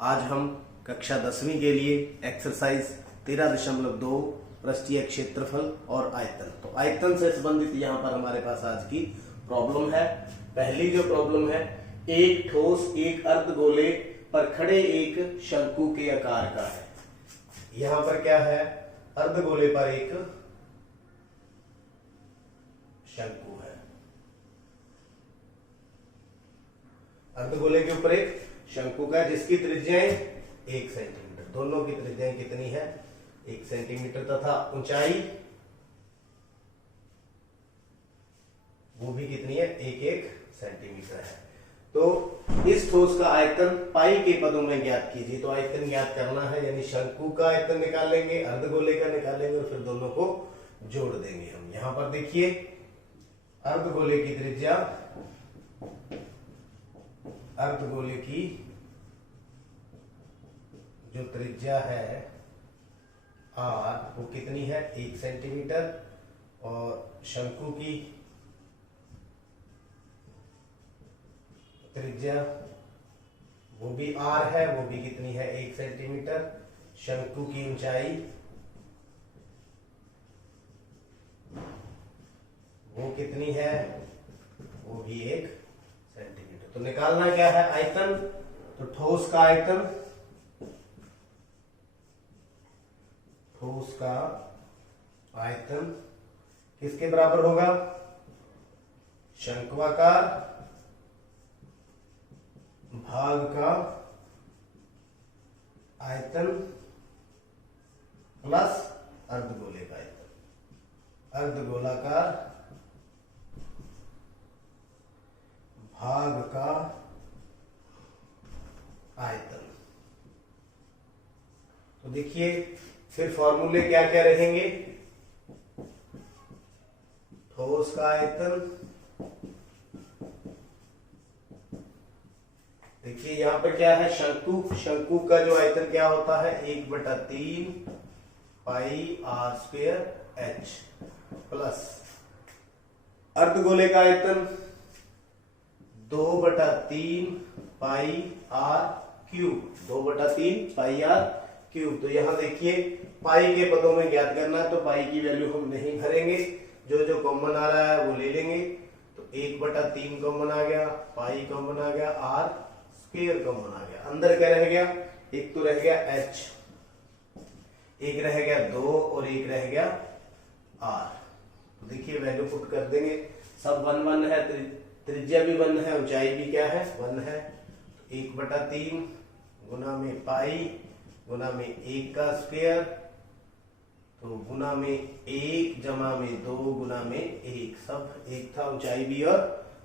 आज हम कक्षा 10वीं के लिए एक्सरसाइज 13.2 पृष्ठीय क्षेत्रफल और आयतन। तो आयतन से संबंधित यहाँ पर हमारे पास आज की प्रॉब्लम है। पहली जो प्रॉब्लम है, एक ठोस एक अर्धगोले पर खड़े एक शंकु के आकार का है। यहाँ पर क्या है, अर्धगोले पर एक शंकु है, अर्धगोले के ऊपर एक शंकु का जिसकी त्रिज्याएं 1 सेंटीमीटर, दोनों की त्रिज्याएं कितनी है 1 सेंटीमीटर, तथा ऊंचाई वो भी कितनी है 1 सेंटीमीटर है। तो इस ठोस का आयतन पाई के पदों में ज्ञात कीजिए। तो आयतन ज्ञात करना है, यानी शंकु का आयतन निकालेंगे, अर्धगोले का निकालेंगे और फिर दोनों को जोड़ देंगे हम। यहां पर देखिए, अर्धगोले की त्रिज्या, अर्धगोले की जो त्रिज्या है r वो कितनी है 1 सेंटीमीटर, और शंकु की त्रिज्या वो भी r है, वो भी कितनी है 1 सेंटीमीटर। शंकु की ऊंचाई वो कितनी है, वो भी 1 सेंटीमीटर। तो निकालना क्या है आयतन, तो ठोस का आयतन, ठोस का आयतन किसके बराबर होगा, शंक्वाकार भाग का आयतन प्लस अर्धगोले का आयतन, अर्धगोलाकार भाग का आयतन। तो देखिए फिर फॉर्मूले क्या क्या रहेंगे, ठोस का आयतन, देखिए यहां पर क्या है शंकु, शंकु का जो आयतन क्या होता है 1/3 पाई r स्क्वायर h, प्लस अर्धगोले का आयतन 2/3 पाई r क्यूब, 2/3 पाई r क्यूब। तो यहां देखिए पाई के पदों में ज्ञात करना है, तो पाई की वैल्यू हम नहीं भरेंगे, जो जो कॉमन आ रहा है वो ले लेंगे। तो 1/3 कॉमन आ गया, पाई कॉमन आ गया, r स्क्वायर कॉमन आ गया। अंदर क्या रह गया, एक तो रह गया h, एक रह गया 2 और एक रह गया r। तो देखिए वैल्यू पुट कर देंगे, सब 1 1 है, त्रिज्या भी 1 है, ऊंचाई भी क्या है 1 है। 1/3 गुना में पाई गुना में 1 का स्क्वायर, तो गुना में 1 जमा में 2 गुना में 1, सब 1 था, ऊंचाई भी और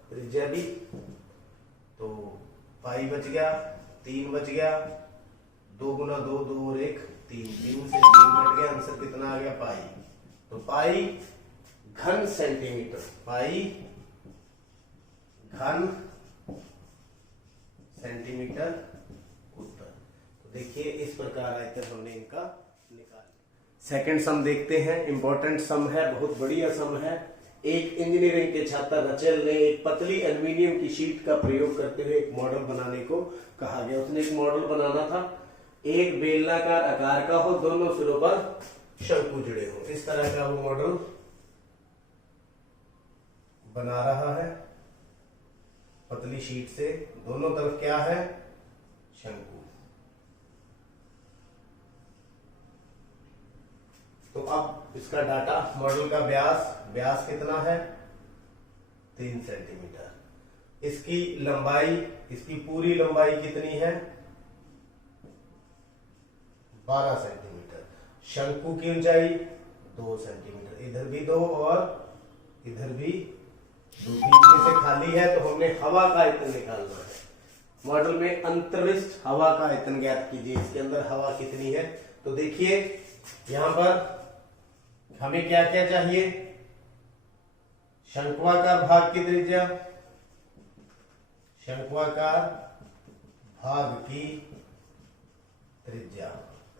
त्रिज्या भी। तो पाई बच गया, 3 बच गया, 2 गुना 2 2 और 1 3, 3 से 3 कट गया, आंसर कितना आ गया पाई। तो पाई घन सेंटीमीटर, पाई घन सेंटीमीटर उत्तर। तो देखिए इस प्रकार आयतन हमने इनका निकाल। सेकंड सम देखते हैं, इंपॉर्टेंट सम है, बहुत बढ़िया सम है। एक इंजीनियरिंग के छात्र रचेल ने एक पतली एल्युमिनियम की शीट का प्रयोग करते हुए एक मॉडल बनाने को कहा गया। उसने एक मॉडल बनाना था, एक बेलनाकार आकार का हो, दोनों सिरों पर शंकु जुड़े हो, इस तरह का वो मॉडल बना रहा है। पतली शीट से दोनों तरफ क्या है शंकु। तो अब इसका डाटा, मॉडल का व्यास कितना है 3 सेंटीमीटर, इसकी लंबाई, इसकी पूरी लंबाई कितनी है 12 सेंटीमीटर, शंकु की ऊंचाई 2 सेंटीमीटर, इधर भी 2 और इधर भी 2, बीच में से खाली है, तो हमने हवा का आयतन निकालना है। मॉडल में अंतरिक्ष हवा का आयतन ज्ञात कीजिए, इसके अंदर हवा कितनी है। तो देखिए यहां पर हमें क्या क्या चाहिए, शंक्वाकार भाग की त्रिज्या, शंक्वाकार भाग की त्रिज्या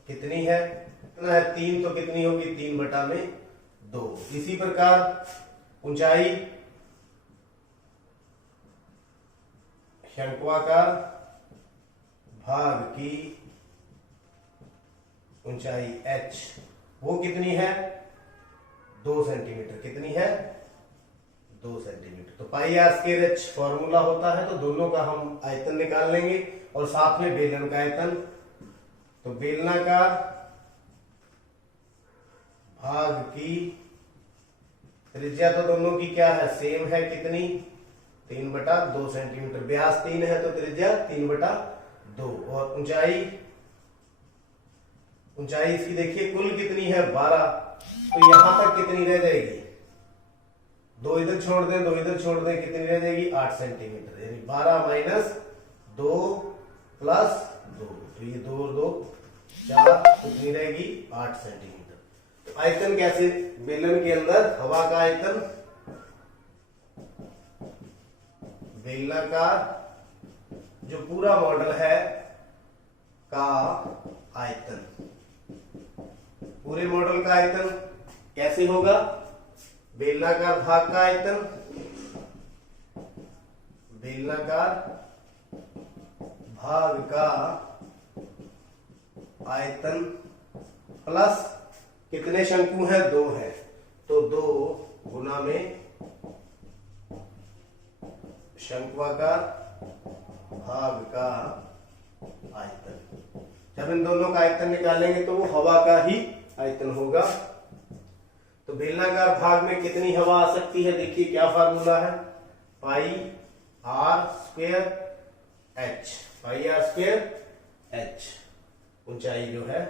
कितनी है, कितना है 3, तो कितनी होगी 3/2। इसी प्रकार ऊंचाई, शंक्वाकार भाग की ऊंचाई h वो कितनी है 2 सेंटीमीटर। कितनी है 2 सेंटीमीटर। तो पाई आर स्क्वायर h फॉर्मूला होता है, तो दोनों का हम आयतन निकाल लेंगे और साथ में बेलन का आयतन। तो बेलनाकार भाग की त्रिज्या तो दोनों की क्या है सेम है, कितनी 3/2 सेंटीमीटर। व्यास 3 है तो त्रिज्या 3/2। और ऊंचाई इसकी देखिए कुल कितनी है 12। तो यहां तक कितनी रह जाएगी, 2 इधर छोड़ दें 2 इधर छोड़ दें, कितनी रह जाएगी 8 सेंटीमीटर। यानी 12 माइनस 2 प्लस 2, तो ये 2 और 2 4, कितनी रहेगी 8 सेंटीमीटर। तो आयतन कैसे, बेलन के अंदर हवा का आयतन, बेलनाकार जो पूरा मॉडल है का आयतन, पूरे मॉडल का आयतन कैसे होगा, बेलनाकार भाग का आयतन, बेलनाकार भाग का आयतन प्लस कितने शंकु हैं 2 है, तो 2 गुना में शंक्वाकार भाग का आयतन। जब इन दोनों का आयतन निकालेंगे तो वो हवा का ही आयतन होगा। तो बेलनाकार भाग में कितनी हवा आ सकती है, देखिए क्या फार्मूला है, pi r square h, pi r square h, ऊंचाई जो है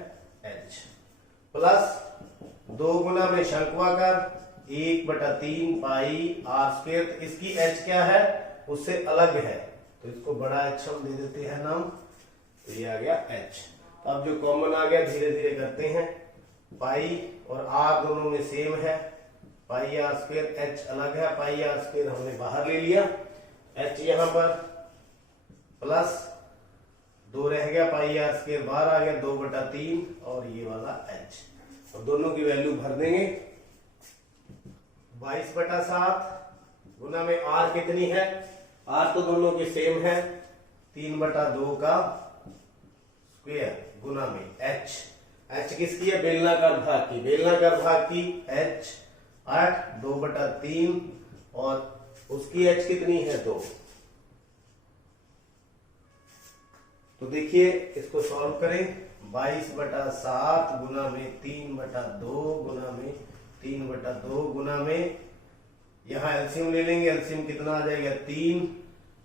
एच, प्लस 2 गुना में शंक्वाकार 1/3 पाई आर स्क्वायर। तो इसकी एच क्या है उससे अलग है, तो इसको बड़ा एच हम दे देते हैं नाम, तो ये आ गया एच। अब जो कॉमन आ गया धीरे धीरे करते हैं, पाई और आर दोनों में सेम है, पाई आर स्क्वायर एच अलग है, पाई आर स्क्वायर हमने बाहर ले लिया, एच यहां पर प्लस 2 रह गया, पाई आर स्क्वायर बाहर आ गया 2/3 और ये वाला एच। और दोनों की वैल्यू भर देंगे, 22/7 गुना में आर कितनी है, आर तो दोनों के सेम है 3/2 का स्क्वायर गुना में एच, एच किसकी है बेलनाकार भाग की, बेलनाकार भाग की एच 8 2/3 और उसकी एच कितनी है 2। तो देखिए इसको सॉल्व करें, 22/7 गुना में 3/2 गुना में 3/2 गुना में, यहां एलसीएम ले लेंगे, एलसीएम कितना आ जाएगा 3,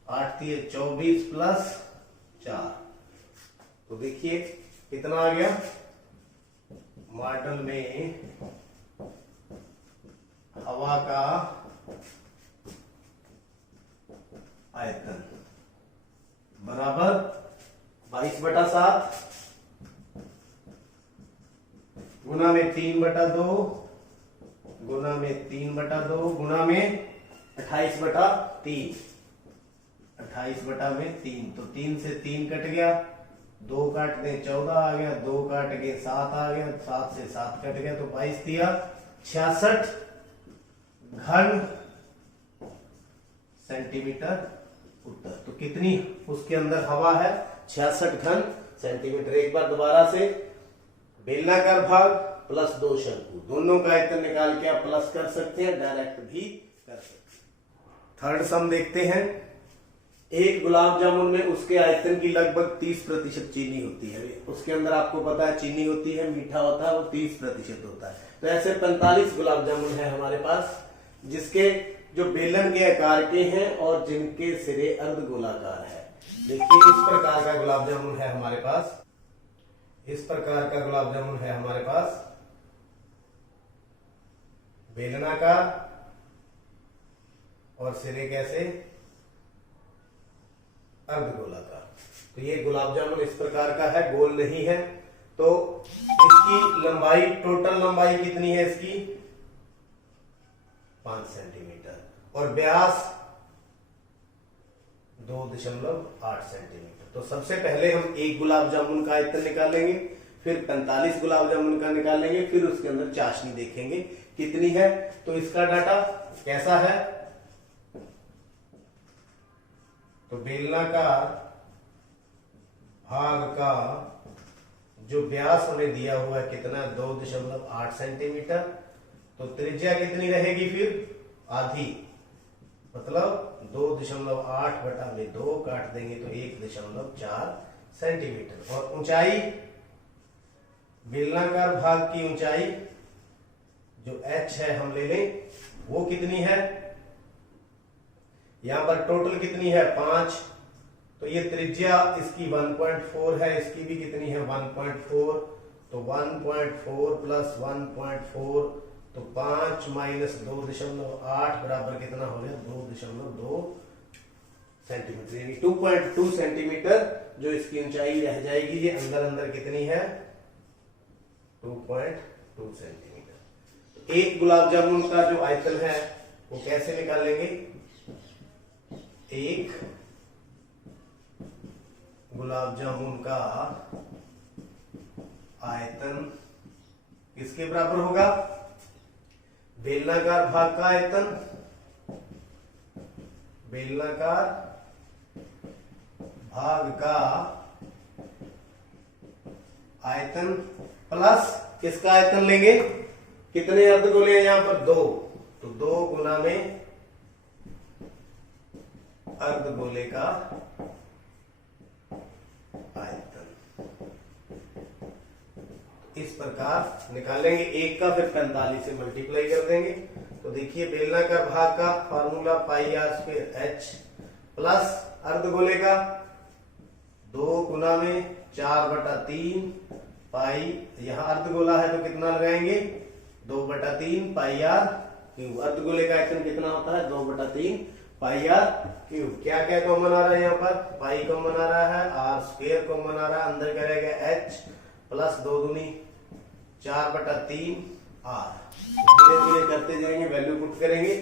8 3 24 प्लस 4। तो देखिए कितना आ गया, मॉडल में हवा का आयतन बराबर 22/7 गुना में 3/2 गुना में 3/2 गुना में 28/3, 28/3। तो 3 से 3 कट गया, 2 काट दें 14 आ गया, 2 काट के 7 आ गया, 7 से 7 कट गया, तो 22 दिया 66 घन सेंटीमीटर उत्तर। तो कितनी उसके अंदर हवा है 66 घन सेंटीमीटर। एक बार दोबारा से, बेलनाकार भाग प्लस 2 शंकु, दोनों का आयतन निकाल के आप प्लस कर सकते हैं, डायरेक्ट भी कर सकते हैं। थर्ड सम देखते हैं, एक गुलाब जामुन में उसके आयतन की लगभग 30% चीनी होती है। उसके अंदर आपको पता है चीनी होती है, मीठा होता है, वो 30% होता है। तो ऐसे 45 गुलाब जामुन है हमारे पास, जिसके जो बेलन के आकार के हैं और जिनके सिरे अर्ध गोलाकार है। देखिए इस प्रकार का गुलाब जामुन है हमारे पास, इस प्रकार का गुलाब जामुन है हमारे पास, बेलनाकार और सिरे कैसे अर्धगोलाकार। तो ये गुलाब जामुन इस प्रकार का है, गोल नहीं है। तो इसकी लंबाई, टोटल लंबाई कितनी है इसकी 5 सेंटीमीटर और व्यास 2.8 सेंटीमीटर। तो सबसे पहले हम एक गुलाब जामुन का आयतन निकालेंगे, फिर 45 गुलाब जामुन का निकालेंगे, फिर उसके अंदर चाशनी देखेंगे कितनी है। तो इसका डाटा कैसा है, तो बेलनाकार भाग का जो व्यास हमें दिया हुआ है कितना 2.8 सेंटीमीटर, तो त्रिज्या कितनी रहेगी फिर आधी, मतलब 2.8 बटा में 2 काट देंगे तो 1.4 सेंटीमीटर। और ऊंचाई, बेलनाकार भाग की ऊंचाई जो h है हम ले लें, वो कितनी है, यहां पर टोटल कितनी है 5, तो ये त्रिज्या इसकी 1.4 है, इसकी भी कितनी है 1.4, तो 1.4 प्लस 1.4 तो 5 माइनस 2.8 बराबर कितना हो गया 2.2 सेंटीमीटर, यानी 2.2 सेंटीमीटर जो इसकी ऊंचाई रह जाएगी। ये अंदर अंदर कितनी है 2.2 सेंटीमीटर। एक गुलाब जामुन का जो आयतन है वो कैसे निकालेंगे, एक गुलाब जामुन का आयतन किसके बराबर होगा, बेलनाकार भाग का आयतन, बेलनाकार भाग का आयतन प्लस किसका आयतन लेंगे, कितने अर्धगोले हैं यहां पर 2, तो 2 गुना में अर्धगोले का आयतन, इस प्रकार निकालेंगे। एक का फिर 45 से मल्टीप्लाई कर देंगे, तो देखिए बेलनाकार भाग का formula pi r square h plus अर्धगोले का 2 गुना में 4/3 पाई, यहां अर्धगोला है तो कितना लगाएंगे 2/3 पाई आर क्यूब। अर्धगोले का आयतन कितना होता है 2/3 पाई आर क्यूब। क्या क्या कॉमन आ रहा है यहाँ पर, पाई कॉमन आ रहा है, आर स्क्वायर कॉमन आ रहा है, अंदर क्या रहेगा h प्लस 2 दूनी 4/3 आर। धीरे धीरे करते जाएंगे, वैल्यू पुट करेंगे,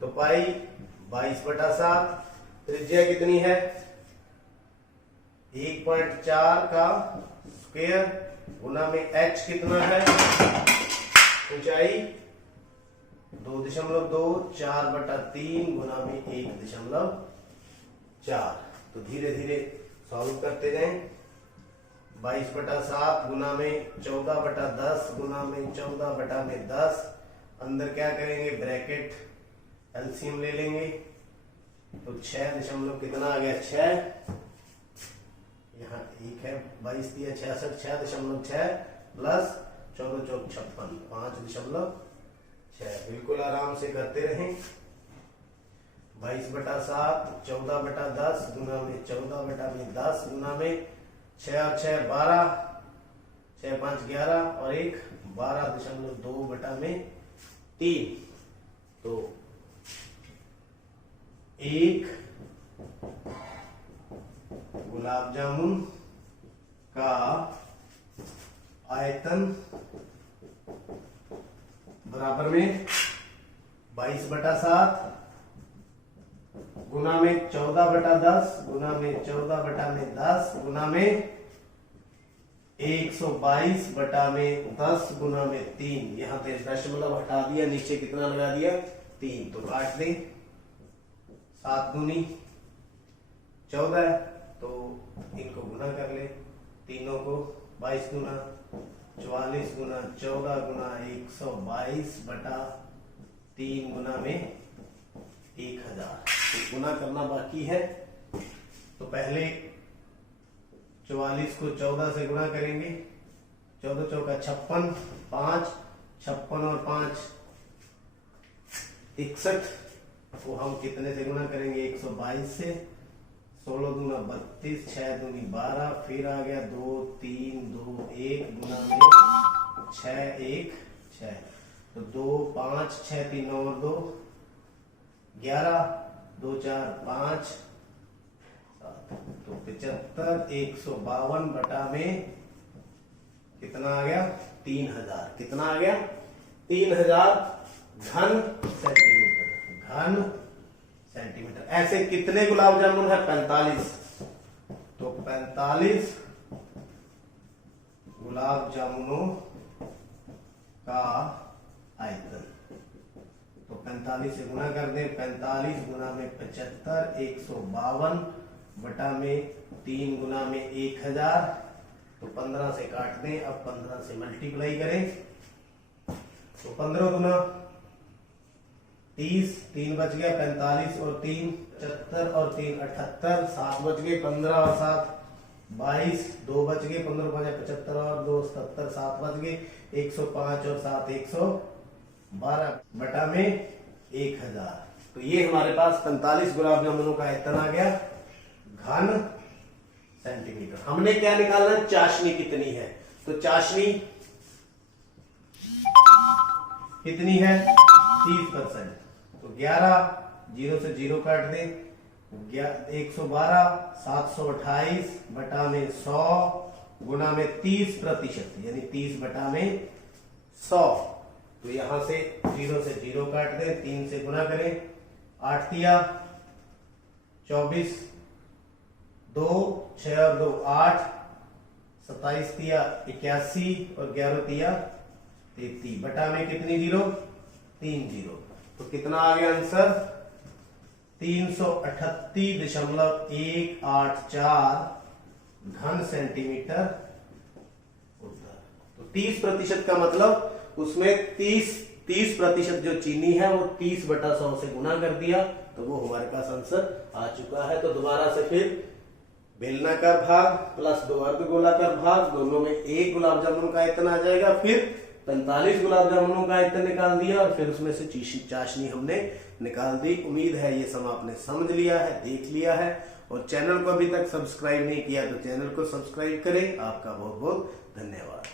तो पाई 22/7, त्रिज्या कितनी है 1.4 का स्क्वायर गुना में h कितना है, ऊंचाई 2.2, 4/3 गुना में 1.4। तो धीरे धीरे सॉल्व करते जाएं। 22/7 गुना में 14/10 गुना में 14/10, अंदर क्या करेंगे ब्रैकेट एलसीएम ले लेंगे, तो 6 दशमलव कितना आ गया 6, यहाँ 1 है 22 दिया 66, 6.6 प्लस 14 चौक 56, 5.6। बिल्कुल आराम से करते रहें। 22/7 14/10 गुना में 14/10 गुना में 6 और 6 12, 6 5 11 और 1 12.2/3, तो एक गुलाब जामुन का आयतन बराबर में 22/7 गुना में 14/10 गुना में 14/10 गुना में 122/10 गुना में 3, यहाँ पे दशमलव हटा दिया, नीचे कितना लगा दिया 3, तो काट दें 7 दूनी 14, तो इनको गुना कर ले, तीनों को 22 गुना 44 गुना 14 गुना 122/3 गुना में 1000। तो गुना करना बाकी है, तो पहले 44 को 14 से गुणा करेंगे, 14 चौका 56, 5 56 और 5 61 को हम कितने से गुणा करेंगे 122 से, 16 दूना 32, 6 दूनी 12, फिर आ गया 2 3 2 1 गुना में 6 1 6, तो 2 5 6 3 और 2 11, 2 4 5 7, तो 75 152 बटा में कितना आ गया 3000, कितना आ गया 3000 घन सेंटीमीटर। ऐसे कितने गुलाब जामुन है 45, तो 45 गुलाब जामुनों का आयतन, तो 45 से गुना कर दें, 45 गुना में 75 152 बटा में 3 गुना में 1000, तो 15 से काट दें, अब 15 से मल्टीप्लाई करें, तो 15 गुना 30, 3 बच गया 45 और 3 75 और 3 78, 7 बच गए, 15 और 7 22, 2 बच गए, 15 बचे 75 और 2 77, 7 बच गए, 105 और 7 112 बटा में 1000। तो ये हमारे पास 45 गुलाब जामुनों का आयतन आ गया घन सेंटीमीटर। हमने क्या निकालना, चाशनी कितनी है, तो चाशनी कितनी है 30%, तो 11, 0 से 0 काट दें, 112, 728 बटा में 100 गुना में 30%, यानी 30 बटा में 100, तो यहां से 0 से 0 काट दें, 3 से गुना करें, 8 तिया 24, 2 6 और 2 8, 27 तिया 81 और 11 तिया 33 बटा में कितनी जीरो, 3 जीरो, तो कितना आ गया आंसर 338.184 घन सेंटीमीटर उत्तर। तो 30% का मतलब उसमें 30% जो चीनी है वो 30/100 से गुना कर दिया, तो वो हमारे पास आंसर आ चुका है। तो दोबारा से फिर बेलनाकार भाग प्लस 2 अर्धगोलाकार भाग, दोनों में एक गुलाब जामुन का आयतन आ जाएगा, फिर 45 गुलाब जामुनों का आयतन निकाल दिया और फिर उसमें से चाशनी हमने निकाल दी। उम्मीद है ये सब आपने समझ लिया है, देख लिया है, और चैनल को अभी तक सब्सक्राइब नहीं किया तो चैनल को सब्सक्राइब करें। आपका बहुत बहुत धन्यवाद।